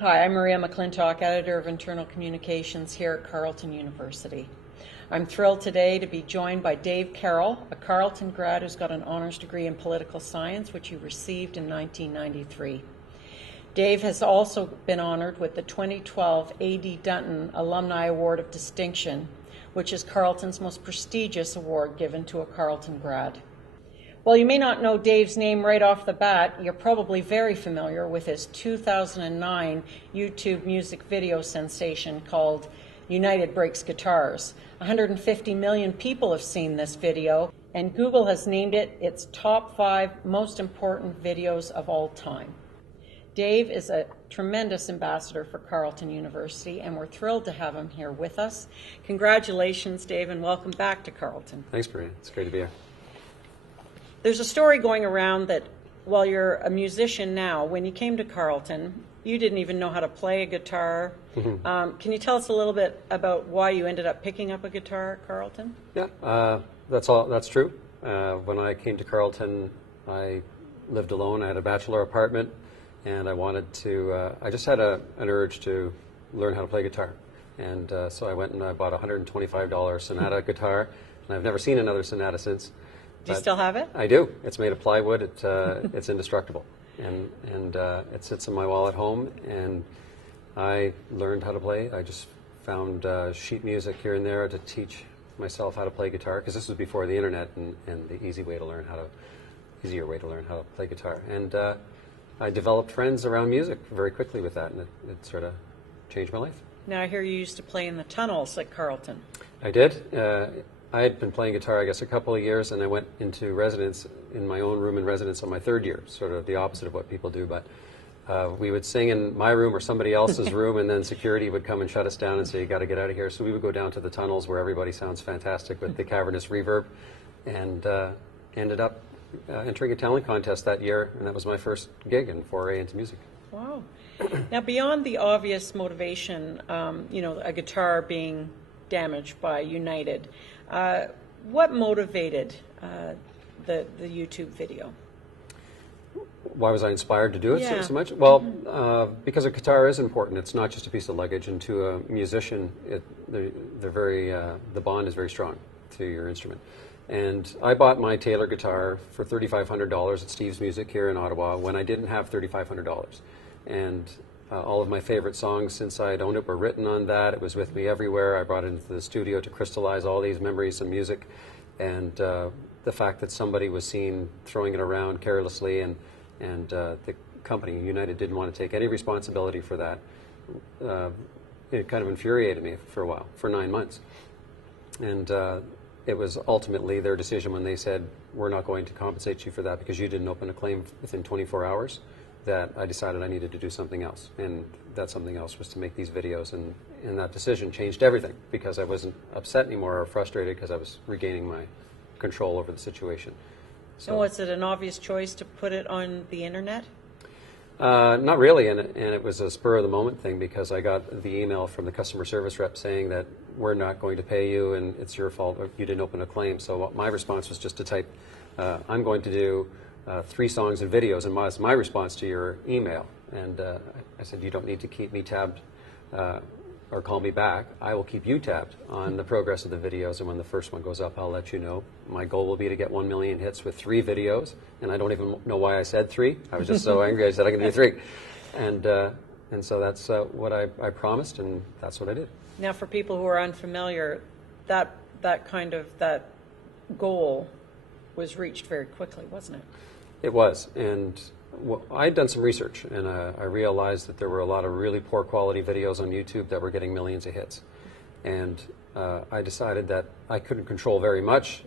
Hi, I'm Maria McClintock, Editor of Internal Communications here at Carleton University. I'm thrilled today to be joined by Dave Carroll, a Carleton grad who's got an honors degree in political science, which he received in 1993. Dave has also been honored with the 2012 A.D. Dunton Alumni Award of Distinction, which is Carleton's most prestigious award given to a Carleton grad. While you may not know Dave's name right off the bat, you're probably very familiar with his 2009 YouTube music video sensation called United Breaks Guitars. 150 million people have seen this video, and Google has named it its top 5 most important videos of all time. Dave is a tremendous ambassador for Carleton University, and we're thrilled to have him here with us. Congratulations, Dave, and welcome back to Carleton. Thanks, Maria. It's great to be here. There's a story going around that while you're a musician now, when you came to Carleton, you didn't even know how to play a guitar. Can you tell us a little bit about why you ended up picking up a guitar at Carleton? Yeah, that's true. When I came to Carleton, I lived alone. I had a bachelor apartment, and I just had an urge to learn how to play guitar. And so I went and I bought a $125 Sonata guitar, and I've never seen another Sonata since. Do you still have it? I do. It's made of plywood. It's indestructible, and it sits in my wall at home. And I learned how to play. I just found sheet music here and there to teach myself how to play guitar, because this was before the internet and the easier way to learn how to play guitar. And I developed friends around music very quickly with that, and it sort of changed my life. Now I hear you used to play in the tunnels at Carleton. I did. I had been playing guitar, I guess, a couple of years, and I went into residence in my own room in residence on my third year, sort of the opposite of what people do. But we would sing in my room or somebody else's room, and then security would come and shut us down and say, you got to get out of here. So we would go down to the tunnels where everybody sounds fantastic with the cavernous reverb, and ended up entering a talent contest that year, and that was my first gig and foray into music. Wow. Now, beyond the obvious motivation, a guitar being damaged by United, what motivated the YouTube video? Why was I inspired to do it so much? Well, because a guitar is important. It's not just a piece of luggage, and to a musician, the bond is very strong to your instrument. And I bought my Taylor guitar for $3,500 at Steve's Music here in Ottawa when I didn't have $3,500. And all of my favorite songs since I'd owned it were written on that. It was with me everywhere. I brought it into the studio to crystallize all these memories of music. And the fact that somebody was seen throwing it around carelessly, and the company, United, didn't want to take any responsibility for that, it kind of infuriated me for a while, for 9 months. And it was ultimately their decision when they said, we're not going to compensate you for that because you didn't open a claim within 24 hours, that I decided I needed to do something else. And that something else was to make these videos. And that decision changed everything, because I wasn't upset anymore or frustrated, because I was regaining my control over the situation. So was it an obvious choice to put it on the internet? Not really, and it was a spur-of-the-moment thing, because I got the email from the customer service rep saying that we're not going to pay you and it's your fault, you didn't open a claim. So my response was just to type, I'm going to do 3 songs and videos, and that's my response to your email. And I said, you don't need to keep me tabbed or call me back. I will keep you tabbed on the progress of the videos, and when the first one goes up, I'll let you know. My goal will be to get 1 million hits with 3 videos, and I don't even know why I said 3. I was just so angry, I said I can do 3. And so that's what I promised, and that's what I did. Now, for people who are unfamiliar, that goal was reached very quickly, wasn't it? It was, and I'd done some research, and I realized that there were a lot of really poor quality videos on YouTube that were getting millions of hits. And I decided that I couldn't control very much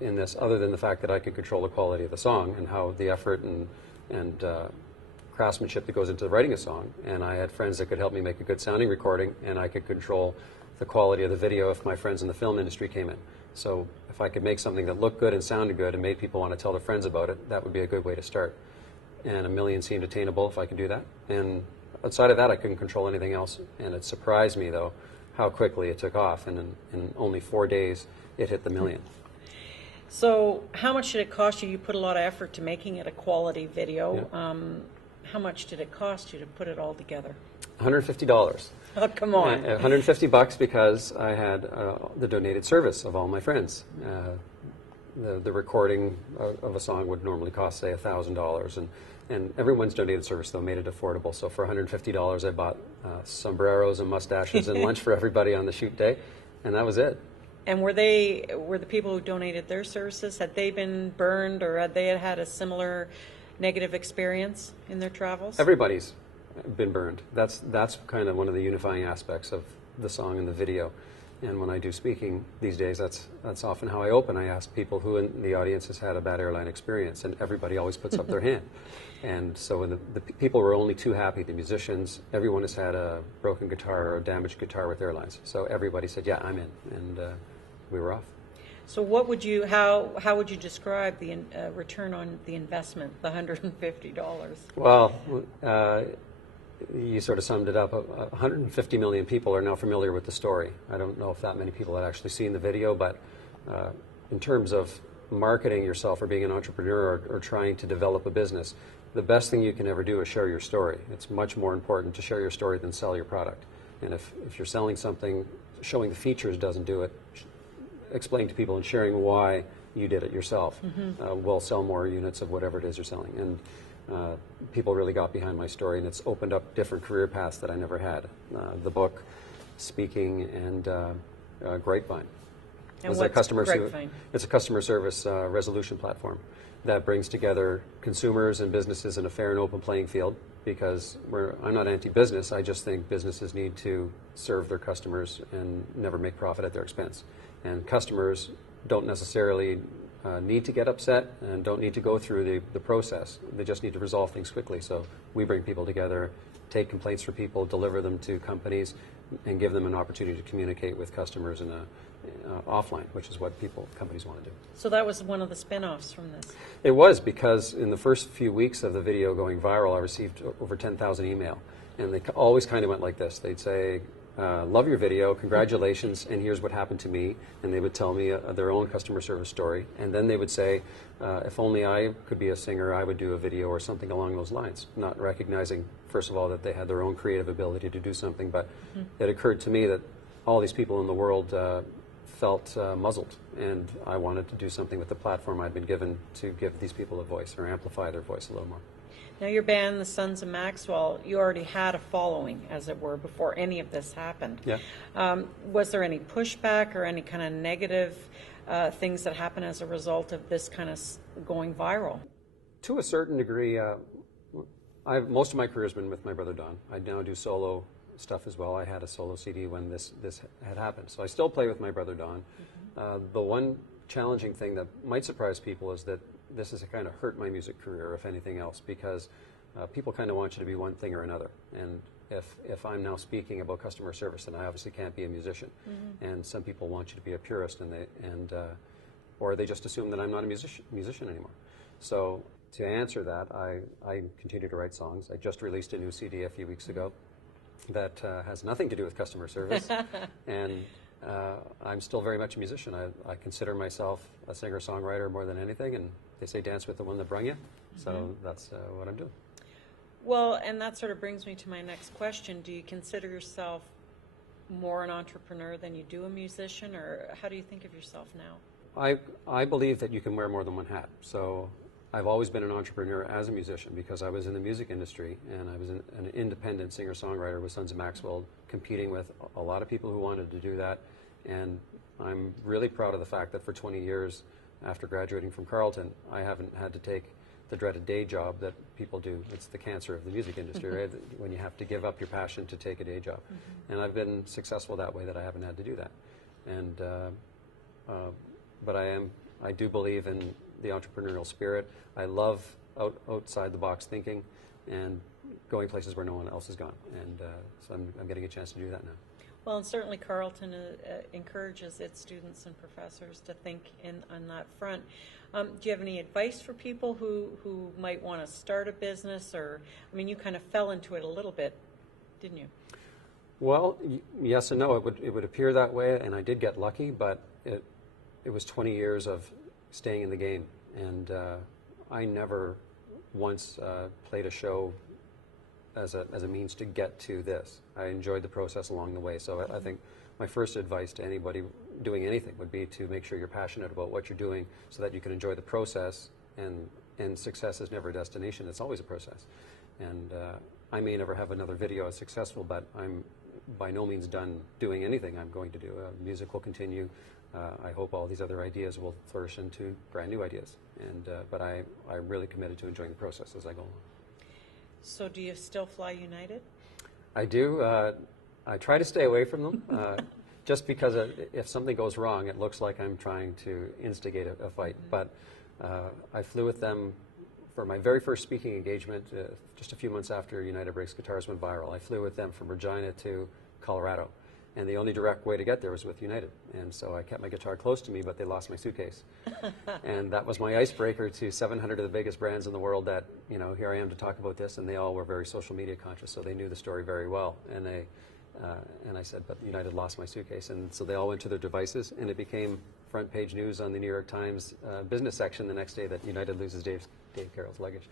in this, other than the fact that I could control the quality of the song and how the effort and craftsmanship that goes into writing a song. And I had friends that could help me make a good sounding recording, and I could control the quality of the video if my friends in the film industry came in. So if I could make something that looked good and sounded good and made people want to tell their friends about it, that would be a good way to start. And 1 million seemed attainable if I could do that. And outside of that, I couldn't control anything else. And it surprised me, though, how quickly it took off. And in only 4 days, it hit the 1 million. So how much did it cost you? You put a lot of effort to making it a quality video. Yeah. How much did it cost you to put it all together? $150. Oh, come on. $150 because I had the donated service of all my friends. The recording of a song would normally cost, say, $1,000, and everyone's donated service, though, made it affordable. So for $150, I bought sombreros and mustaches and lunch for everybody on the shoot day, and that was it. And were the people who donated their services, had they been burned, or had they had a similar negative experience in their travels? Everybody's been burned. That's kind of one of the unifying aspects of the song and the video. And when I do speaking these days, that's often how I open. I ask people who in the audience has had a bad airline experience, and everybody always puts up their hand. And so when the people were only too happy, the musicians, everyone has had a broken guitar or a damaged guitar with airlines. So everybody said, yeah, I'm in, and we were off. So how would you describe the return on the investment, the $150? Well, you sort of summed it up. 150 million people are now familiar with the story. I don't know if that many people had actually seen the video, but in terms of marketing yourself or being an entrepreneur or trying to develop a business, the best thing you can ever do is share your story. It's much more important to share your story than sell your product. And if you're selling something, showing the features doesn't do it. Explaining to people and sharing why you did it yourself will sell more units of whatever it is you're selling. And people really got behind my story, and it's opened up different career paths that I never had. The book, speaking, and Grapevine. And what's Grapevine? It's a customer service resolution platform that brings together consumers and businesses in a fair and open playing field, because I'm not anti-business. I just think businesses need to serve their customers and never make profit at their expense. And customers don't necessarily need to get upset and don't need to go through the process. They just need to resolve things quickly. So we bring people together, take complaints from people, deliver them to companies, and give them an opportunity to communicate with customers in offline, which is what companies want to do. So that was one of the spin-offs from this? It was, because in the first few weeks of the video going viral, I received over 10,000 email. And they always kind of went like this. They'd say, love your video, congratulations, and here's what happened to me. And they would tell me their own customer service story. And then they would say, if only I could be a singer, I would do a video or something along those lines. Not recognizing, first of all, that they had their own creative ability to do something, but it occurred to me that all these people in the world felt muzzled, and I wanted to do something with the platform I'd been given to give these people a voice or amplify their voice a little more. Now, your band, the Sons of Maxwell, you already had a following, as it were, before any of this happened. Yeah. Was there any pushback or any kind of negative things that happened as a result of this kind of going viral? To a certain degree, most of my career has been with my brother Don. I now do solo stuff as well. I had a solo CD when this had happened. So I still play with my brother Don. The one challenging thing that might surprise people is that this has kind of hurt my music career, if anything else, because people kind of want you to be one thing or another. And if I'm now speaking about customer service, then I obviously can't be a musician. And some people want you to be a purist, or they just assume that I'm not a musician anymore. So to answer that, I continue to write songs. I just released a new CD a few weeks ago that has nothing to do with customer service, and I'm still very much a musician. I consider myself a singer-songwriter more than anything, and they say dance with the one that brung you, so that's what I'm doing. Well, and that sort of brings me to my next question. Do you consider yourself more an entrepreneur than you do a musician, or how do you think of yourself now? I believe that you can wear more than one hat. So I've always been an entrepreneur as a musician because I was in the music industry, and I was an independent singer-songwriter with Sons of Maxwell, competing with a lot of people who wanted to do that. And I'm really proud of the fact that for 20 years after graduating from Carleton, I haven't had to take the dreaded day job that people do. It's the cancer of the music industry, right? When you have to give up your passion to take a day job. And I've been successful that way, that I haven't had to do that. And but I do believe in the entrepreneurial spirit. I love outside the box thinking and going places where no one else has gone. And so I'm getting a chance to do that now. Well, and certainly Carleton encourages its students and professors to think on that front. Do you have any advice for people who might want to start a business? Or, I mean, you kind of fell into it a little bit, didn't you? Well, yes and no. It would appear that way, and I did get lucky, but it was 20 years of staying in the game, and I never once played a show as a means to get to this. I enjoyed the process along the way. So I think my first advice to anybody doing anything would be to make sure you're passionate about what you're doing so that you can enjoy the process, and success is never a destination, it's always a process. And I may never have another video as successful, but I'm by no means done doing anything I'm going to do. Music will continue. I hope all these other ideas will flourish into brand new ideas. And but I'm really committed to enjoying the process as I go along. So do you still fly United? I do. I try to stay away from them, just because if something goes wrong, it looks like I'm trying to instigate a fight. But I flew with them for my very first speaking engagement, just a few months after United Breaks Guitars went viral. I flew with them from Regina to Colorado, and the only direct way to get there was with United. And so I kept my guitar close to me, but they lost my suitcase. And that was my icebreaker to 700 of the biggest brands in the world that, you know, here I am to talk about this, and they all were very social media conscious, so they knew the story very well. And I said, but United lost my suitcase. And so they all went to their devices, and it became front page news on the New York Times business section the next day that United loses Dave Carroll's luggage.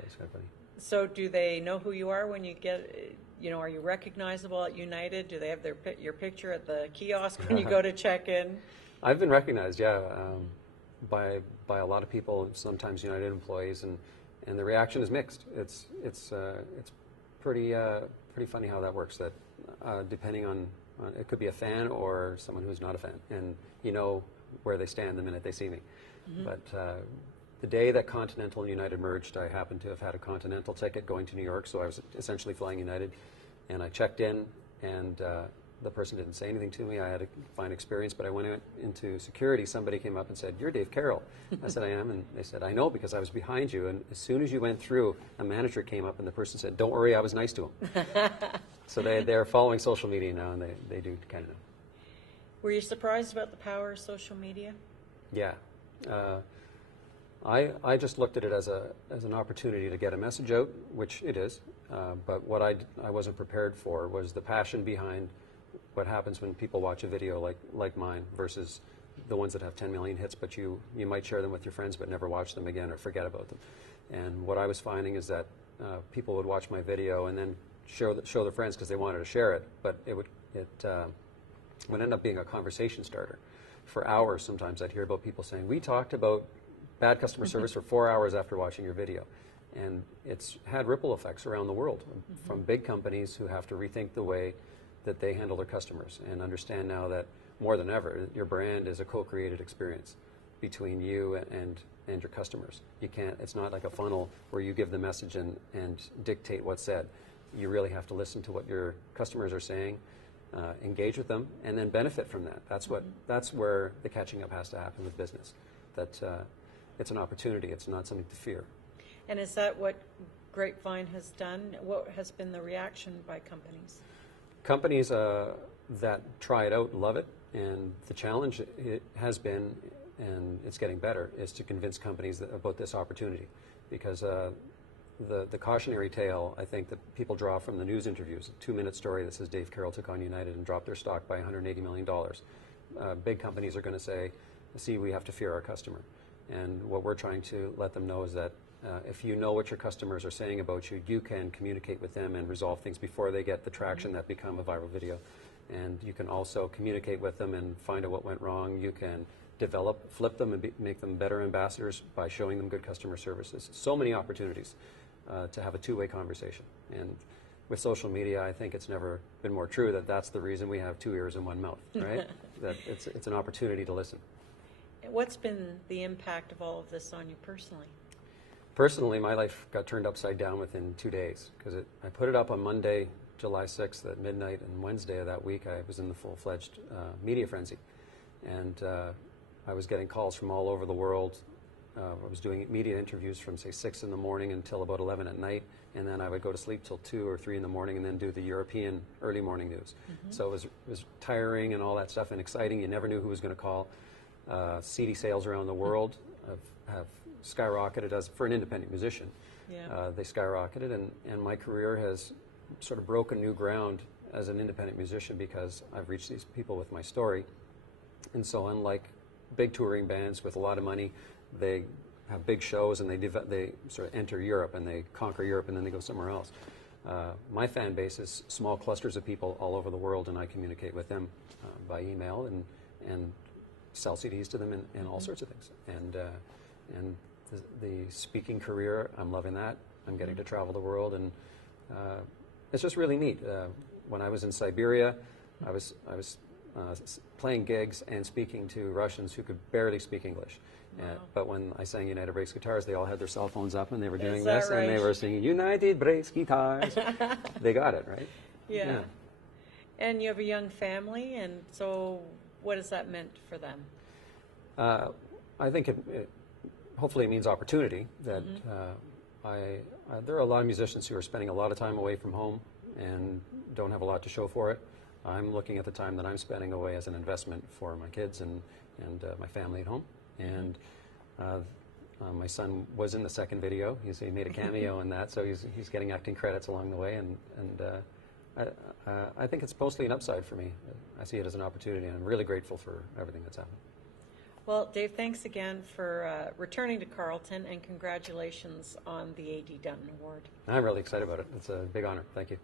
That's kind of funny. So do they know who you are when you get, you know, are you recognizable at United? Do they have your picture at the kiosk when you go to check in? I've been recognized, yeah, by a lot of people, sometimes United employees, and the reaction is mixed. It's pretty funny how that works. That depending on it could be a fan or someone who's not a fan, and you know where they stand the minute they see me. Mm-hmm. But the day that Continental and United merged, I happened to have had a Continental ticket going to New York, so I was essentially flying United, and I checked in, and the person didn't say anything to me. I had a fine experience, but I went into security. Somebody came up and said, "You're Dave Carroll." I said, "I am," and they said, "I know, because I was behind you, and as soon as you went through, a manager came up, and the person said, 'Don't worry, I was nice to him.'" So they're following social media now, and they do kind of know. Were you surprised about the power of social media? Yeah. I just looked at it as an opportunity to get a message out, which it is, but what I wasn't prepared for was the passion behind what happens when people watch a video like mine versus the ones that have 10 million hits, but you might share them with your friends but never watch them again or forget about them. And what I was finding is that people would watch my video and then show their friends because they wanted to share it, but it would end up being a conversation starter. For hours sometimes I'd hear about people saying, "We talked about bad customer service for 4 hours after watching your video." And it's had ripple effects around the world, from big companies who have to rethink the way that they handle their customers and understand now that more than ever, your brand is a co-created experience between you and your customers. You can't, it's not like a funnel where you give the message and dictate what's said. You really have to listen to what your customers are saying, engage with them, and then benefit from that. That's where the catching up has to happen with business. That it's an opportunity. It's not something to fear. And is that what Grapevine has done? What has been the reaction by companies? Companies that try it out love it, and the challenge it has been, and it's getting better, is to convince companies about this opportunity, because the cautionary tale, I think, that people draw from the news interviews, a 2-minute story that says Dave Carroll took on United and dropped their stock by $180 million. Big companies are going to say, "See, we have to fear our customer." And what we're trying to let them know is that if you know what your customers are saying about you, you can communicate with them and resolve things before they get the traction that become a viral video. And you can also communicate with them and find out what went wrong. You can flip them and make them better ambassadors by showing them good customer services. So many opportunities to have a two-way conversation. And with social media, I think it's never been more true that that's the reason we have 2 ears and 1 mouth, right? That it's an opportunity to listen. What's been the impact of all of this on you personally? Personally, my life got turned upside down within 2 days, because I put it up on Monday, July 6th at midnight, and Wednesday of that week I was in the full-fledged media frenzy. And I was getting calls from all over the world. I was doing media interviews from, say, 6 in the morning until about 11 at night, and then I would go to sleep till 2 or 3 in the morning and then do the European early morning news. So it was tiring and all that stuff, and exciting. You never knew who was going to call. CD sales around the world have skyrocketed for an independent musician. Yeah. They skyrocketed, and my career has sort of broken new ground as an independent musician because I've reached these people with my story. And so unlike big touring bands with a lot of money, they have big shows and they sort of enter Europe and they conquer Europe and then they go somewhere else. my fan base is small clusters of people all over the world, and I communicate with them by email and sell CDs to them and all sorts of things. And the speaking career, I'm loving that. I'm getting to travel the world, and it's just really neat. When I was in Siberia, I was playing gigs and speaking to Russians who could barely speak English. Wow. But when I sang United Breaks Guitars, they all had their cell phones up and they were doing Is that this, and they right? were singing United Breaks Guitars. They got it, right? Yeah. And you have a young family, and so what has that meant for them? I think it hopefully it means opportunity. That there are a lot of musicians who are spending a lot of time away from home and don't have a lot to show for it. I'm looking at the time that I'm spending away as an investment for my kids and my family at home. And my son was in the second video. He made a cameo in that, so he's getting acting credits along the way. And I think it's mostly an upside for me. I see it as an opportunity, and I'm really grateful for everything that's happened. Well, Dave, thanks again for returning to Carleton, and congratulations on the A.D. Dunton Award. I'm really excited about it. It's a big honor. Thank you.